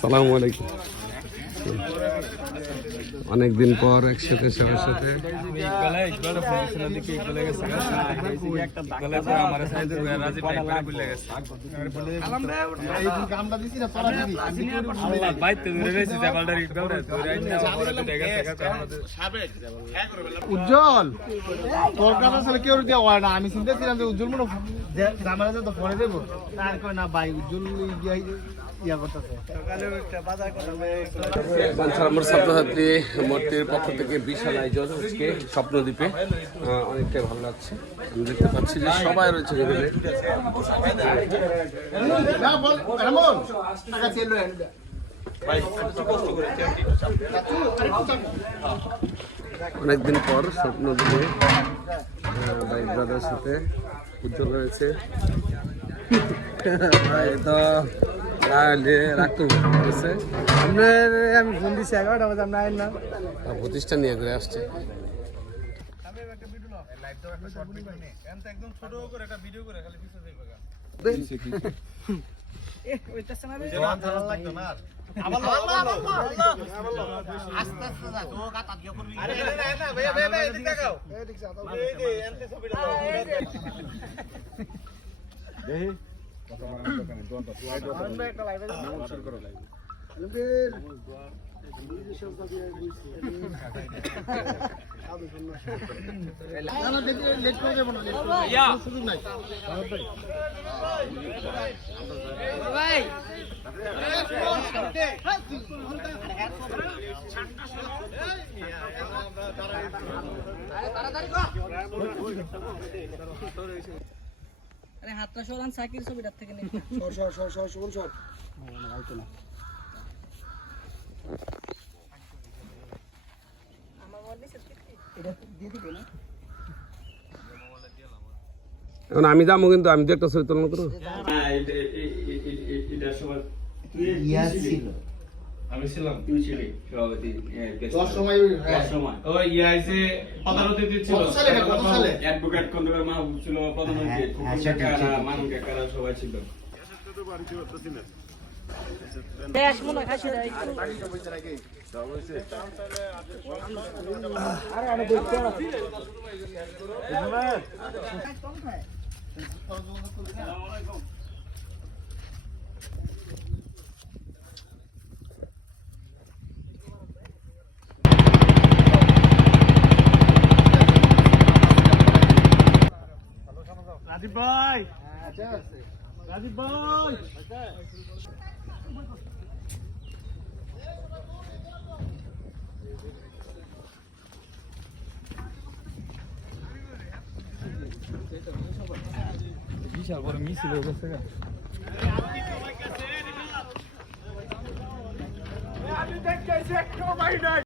আসসালামু আলাইকুম। অনেকদিন পর একসাথে সবার সাথে উজ্জ্বল তোর কাছে আসলে কেউ দেওয়া হয় না। আমি চিন্তা ছিলাম যে উজ্জ্বল মনে জামালা তো পরে দেবো, তার কয় না ভাই উজ্জ্বল ইয়া করতেছে। বাঞ্ছারামপুর ছাত্রছাত্রী মূর্তির পক্ষ থেকে বিশাল আয়োজন আজকে স্বপ্নদ্বীপে। অনেকটাই ভালো লাগছে। আমি দেখতে পাচ্ছি যে সবাই রয়েছে এখানে। অনেকদিন পর স্বপ্নদ্বীপে ভাই ব্রাদার সাথে উজ্জ্বল রয়েছে। তো আমি ফোন দিচ্ছি 11টা বাজে, আমরা আইন না প্রতিষ্ঠান নিয়ে ঘুরে আসছে। আরে হাতটা সরান, সাইকেল ছবিটার থেকে নে। সর আমার মোবাইল নিছে এটা দিয়ে দিবে না। এখন আমি যাবো, কিন্তু আমি তো একটা ছবি তুলনা করবো। আমি ছিলাম, তুই ছিলি সভাপতি। 10 সময় ও ইয়া এসে পদারতি ছিল। কত সালে? অ্যাডভোকেট খন্দকার মাহবুব ছিল প্রধানমন্ত্রী, কারা মানুষ কারা সবাই ছিল। দেশ মনে খাইছে রে একটু। আরে আমি দেখতে আছি। রাজীব ভাই, রাজীব ভাই বিশাল বড় মিছিল হয়ে গেছে। আমি দেখতেছি একটু ভাই নাই।